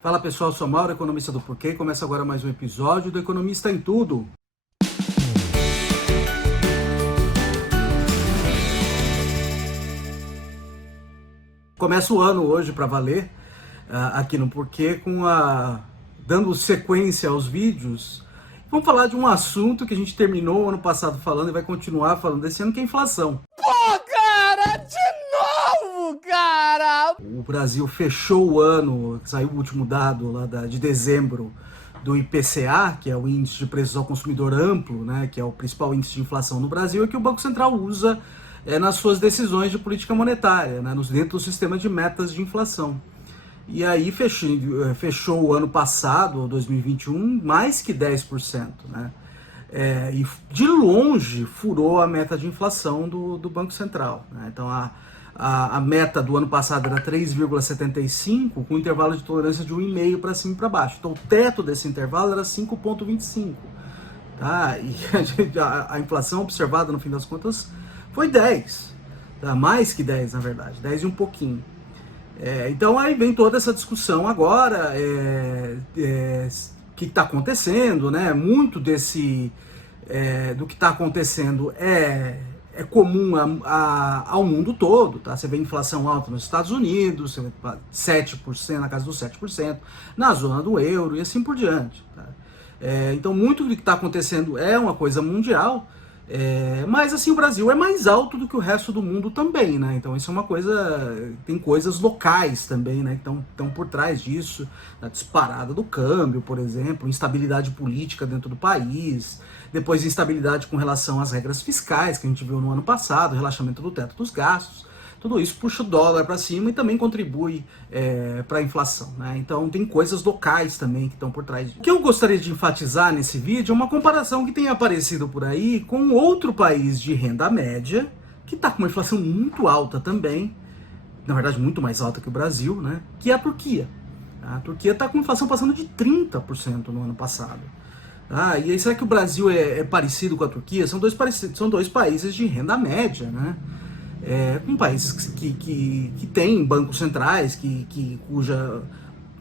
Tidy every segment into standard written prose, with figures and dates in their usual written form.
Fala pessoal, sou Mauro, economista do Porquê. Começa agora mais um episódio do Economista em Tudo. Começa o ano hoje para valer, aqui no Porquê, dando sequência aos vídeos. Vamos falar de um assunto que a gente terminou o ano passado falando e vai continuar falando desse ano, que é a inflação. Pô, cara, de novo, cara! O Brasil fechou o ano, saiu o último dado lá de dezembro do IPCA, que é o Índice de Preços ao Consumidor Amplo, né, que é o principal índice de inflação no Brasil, e que o Banco Central usa nas suas decisões de política monetária, né, dentro do sistema de metas de inflação. E aí fechou o ano passado, 2021, mais que 10%, né? E de longe furou a meta de inflação do Banco Central, né? Então a meta do ano passado era 3,75, com um intervalo de tolerância de 1,5 para cima e para baixo. Então o teto desse intervalo era 5,25. Tá? E a inflação observada no fim das contas foi 10, tá? Mais que 10 na verdade, 10 e um pouquinho. Então aí vem toda essa discussão agora, que está acontecendo, né? Muito do que está acontecendo é comum ao mundo todo, tá? Você vê inflação alta nos Estados Unidos, você vê 7%, na casa dos 7%, na zona do euro e assim por diante, tá? Então muito do que está acontecendo é uma coisa mundial, mas assim, o Brasil é mais alto do que o resto do mundo também, né? Então isso é uma coisa, tem coisas locais também, né? Que estão por trás disso, a disparada do câmbio, por exemplo, instabilidade política dentro do país, depois instabilidade com relação às regras fiscais que a gente viu no ano passado, relaxamento do teto dos gastos. Tudo isso puxa o dólar para cima e também contribui para a inflação, né? Então tem coisas locais também que estão por trás disso. O que eu gostaria de enfatizar nesse vídeo é uma comparação que tem aparecido por aí com outro país de renda média, que está com uma inflação muito alta também, na verdade muito mais alta que o Brasil, né? Que é a Turquia. A Turquia está com inflação passando de 30% no ano passado. E aí será que o Brasil é parecido com a Turquia? São dois países de renda média, né? Com países que têm bancos centrais, cuja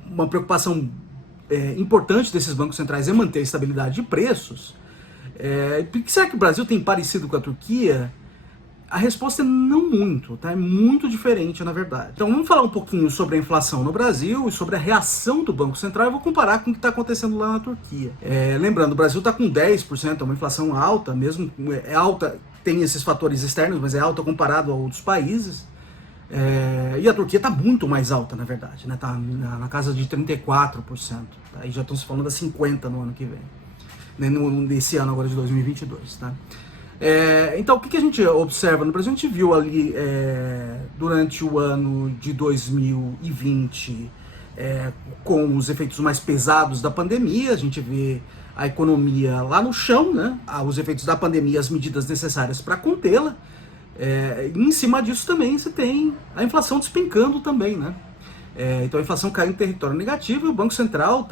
uma preocupação importante desses bancos centrais é manter a estabilidade de preços. Será que o Brasil tem parecido com a Turquia? A resposta é não muito, tá? É muito diferente, na verdade. Então vamos falar um pouquinho sobre a inflação no Brasil e sobre a reação do Banco Central. Eu vou comparar com o que está acontecendo lá na Turquia. Lembrando, o Brasil está com 10%, é uma inflação alta, mesmo é alta, tem esses fatores externos, mas é alta comparado a outros países. E a Turquia está muito mais alta, na verdade, né? Está na casa de 34%. Tá? E já estão se falando a 50% no ano que vem, né? Nesse ano agora de 2022, tá? Então o que a gente observa no Brasil? A gente viu ali durante o ano de 2020, com os efeitos mais pesados da pandemia, a gente vê a economia lá no chão, né? Os efeitos da pandemia, as medidas necessárias para contê-la. E em cima disso também você tem a inflação despencando também, né? Então a inflação caiu em território negativo e o Banco Central,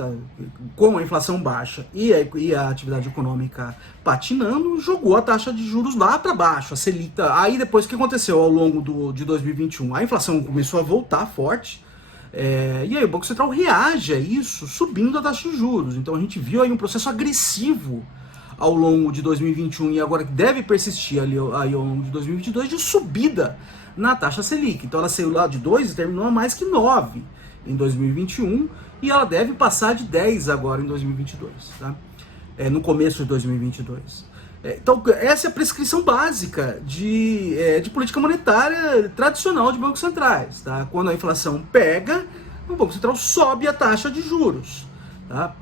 com a inflação baixa e a atividade econômica patinando, jogou a taxa de juros lá para baixo, a Selic. Aí depois o que aconteceu ao longo de 2021? A inflação começou a voltar forte, e aí o Banco Central reage a isso subindo a taxa de juros. Então a gente viu aí um processo agressivo ao longo de 2021 e agora que deve persistir aí ao longo de 2022 de subida na taxa Selic. Então ela saiu lá de 2 e terminou a mais que 9 em 2021 e ela deve passar de 10 agora em 2022, tá? No começo de 2022. Então essa é a prescrição básica de política monetária tradicional de bancos centrais, tá? Quando a inflação pega, o Banco Central sobe a taxa de juros, tá?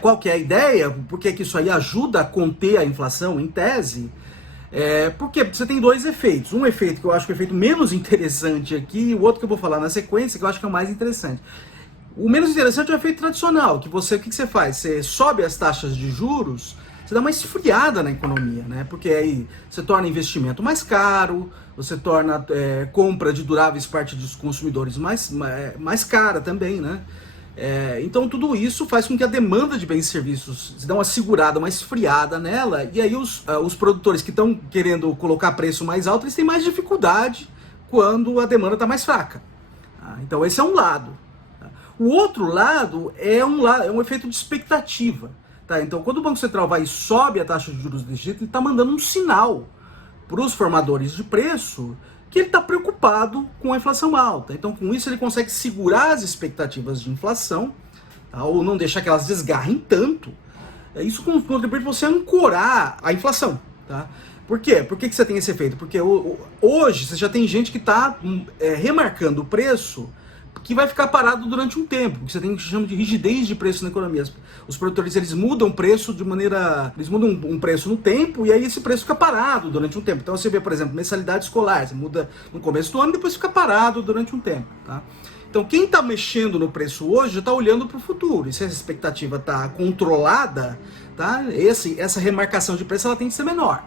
Qual que é a ideia? Por que isso aí ajuda a conter a inflação, em tese? Porque você tem dois efeitos. Um efeito que eu acho que é o efeito menos interessante aqui, e o outro que eu vou falar na sequência, que eu acho que é o mais interessante. O menos interessante é o efeito tradicional, que o que você faz? Você sobe as taxas de juros, você dá uma esfriada na economia, né? Porque aí você torna investimento mais caro, você torna compra de duráveis parte dos consumidores mais cara também, né? Então tudo isso faz com que a demanda de bens e serviços se dê uma segurada, uma esfriada nela, e aí os produtores que estão querendo colocar preço mais alto, eles têm mais dificuldade quando a demanda está mais fraca. Então esse é um lado. O outro lado é um efeito de expectativa. Tá? Então, quando o Banco Central vai e sobe a taxa de juros desse jeito, ele está mandando um sinal para os formadores de preço que ele está preocupado com a inflação alta. Então, com isso, ele consegue segurar as expectativas de inflação, tá? Ou não deixar que elas desgarrem tanto. Isso contribui para você ancorar a inflação. Tá? Por quê? Por que você tem esse efeito? Porque hoje você já tem gente que está remarcando o preço que vai ficar parado durante um tempo, porque você tem o que chama de rigidez de preço na economia. Os produtores, eles mudam o preço de maneira... Eles mudam um preço no tempo e aí esse preço fica parado durante um tempo. Então você vê, por exemplo, mensalidade escolar, você muda no começo do ano e depois fica parado durante um tempo. Tá? Então quem está mexendo no preço hoje já está olhando para o futuro. E se essa expectativa está controlada, tá? Essa remarcação de preço ela tem que ser menor.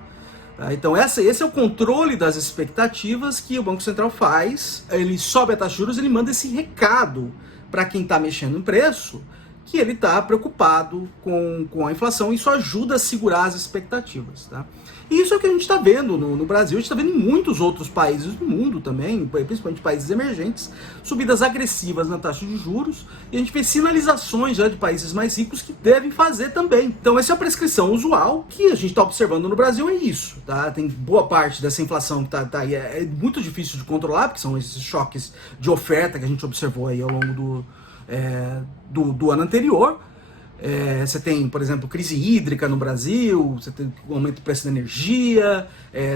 Então esse é o controle das expectativas que o Banco Central faz. Ele sobe a taxa de juros, ele manda esse recado para quem está mexendo em preço, que ele está preocupado com a inflação, e isso ajuda a segurar as expectativas. Tá? E isso é o que a gente está vendo no Brasil, a gente está vendo em muitos outros países do mundo também, principalmente países emergentes, subidas agressivas na taxa de juros, e a gente vê sinalizações já de países mais ricos que devem fazer também. Então essa é a prescrição usual que a gente está observando no Brasil, é isso. Tá? Tem boa parte dessa inflação que tá aí, é muito difícil de controlar, porque são esses choques de oferta que a gente observou aí ao longo do ano anterior. Você tem, por exemplo, crise hídrica no Brasil, você tem aumento do preço da energia,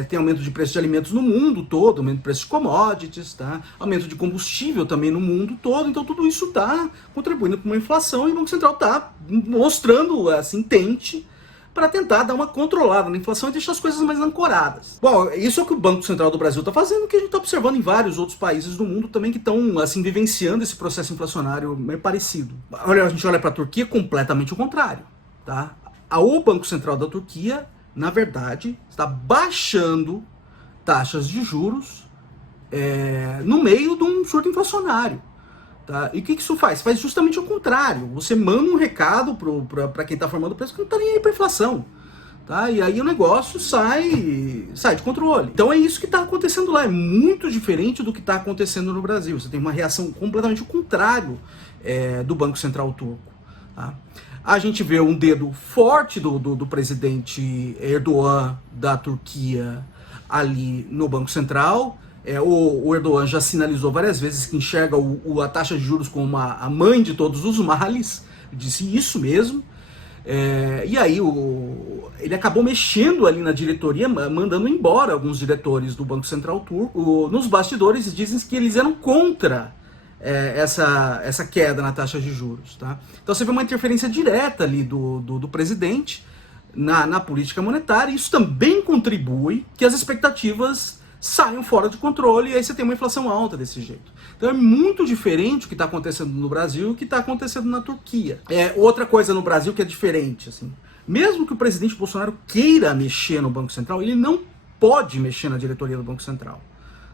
tem aumento de preço de alimentos no mundo todo, aumento do preço de commodities, tá? Aumento de combustível também no mundo todo, então tudo isso está contribuindo para uma inflação e o Banco Central está mostrando, assim, tente para tentar dar uma controlada na inflação e deixar as coisas mais ancoradas. Bom, isso é o que o Banco Central do Brasil está fazendo, que a gente está observando em vários outros países do mundo também que estão assim vivenciando esse processo inflacionário meio parecido. Olha, a gente olha para a Turquia, completamente o contrário. Tá? O Banco Central da Turquia, na verdade, está baixando taxas de juros no meio de um surto inflacionário. Tá? E o que isso faz? Faz justamente o contrário. Você manda um recado para quem está formando o preço que não está nem aí para inflação. Tá? E aí o negócio sai de controle. Então é isso que está acontecendo lá. É muito diferente do que está acontecendo no Brasil. Você tem uma reação completamente o contrário do Banco Central turco. Tá? A gente vê um dedo forte do presidente Erdogan da Turquia ali no Banco Central. O Erdogan já sinalizou várias vezes que enxerga a taxa de juros como a mãe de todos os males, disse isso mesmo, e aí ele acabou mexendo ali na diretoria, mandando embora alguns diretores do Banco Central turco. Nos bastidores dizem que eles eram contra essa queda na taxa de juros. Tá? Então você vê uma interferência direta ali do presidente na política monetária, e isso também contribui que as expectativas saiam fora de controle, e aí você tem uma inflação alta desse jeito. Então é muito diferente o que está acontecendo no Brasil e o que está acontecendo na Turquia. Outra coisa no Brasil que é diferente, assim, mesmo que o presidente Bolsonaro queira mexer no Banco Central, ele não pode mexer na diretoria do Banco Central.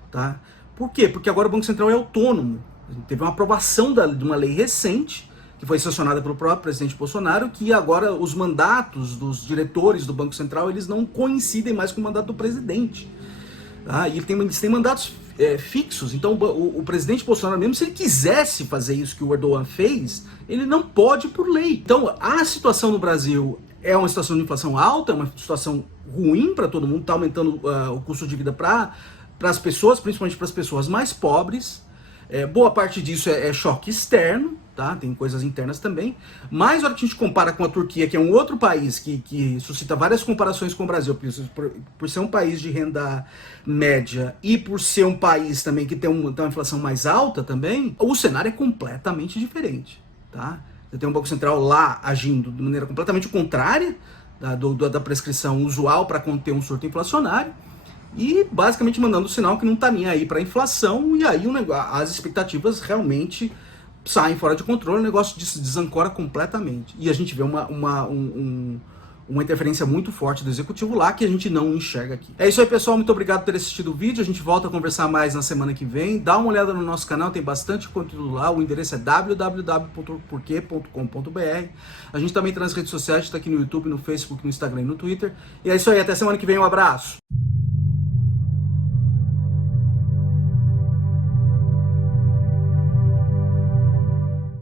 Tá? Por quê? Porque agora o Banco Central é autônomo. Teve uma aprovação de uma lei recente, que foi sancionada pelo próprio presidente Bolsonaro, que agora os mandatos dos diretores do Banco Central eles não coincidem mais com o mandato do presidente. E eles têm mandatos fixos, então o presidente Bolsonaro, mesmo se ele quisesse fazer isso que o Erdogan fez, ele não pode por lei. Então a situação no Brasil é uma situação de inflação alta, é uma situação ruim para todo mundo, está aumentando o custo de vida para as pessoas, principalmente para as pessoas mais pobres. Boa parte disso é choque externo, tá? Tem coisas internas também, mas na hora que a gente compara com a Turquia, que é um outro país que suscita várias comparações com o Brasil, por ser um país de renda média e por ser um país também que tem uma inflação mais alta também, o cenário é completamente diferente. Tá? Você tem um Banco Central lá agindo de maneira completamente contrária da prescrição usual para conter um surto inflacionário, e basicamente mandando o sinal que não está nem aí para a inflação, e aí as expectativas realmente saem fora de controle, o negócio se desancora completamente. E a gente vê uma interferência muito forte do executivo lá que a gente não enxerga aqui. É isso aí, pessoal. Muito obrigado por ter assistido o vídeo. A gente volta a conversar mais na semana que vem. Dá uma olhada no nosso canal, tem bastante conteúdo lá. O endereço é www.porquê.com.br. A gente também está nas redes sociais, está aqui no YouTube, no Facebook, no Instagram e no Twitter. E é isso aí. Até semana que vem. Um abraço.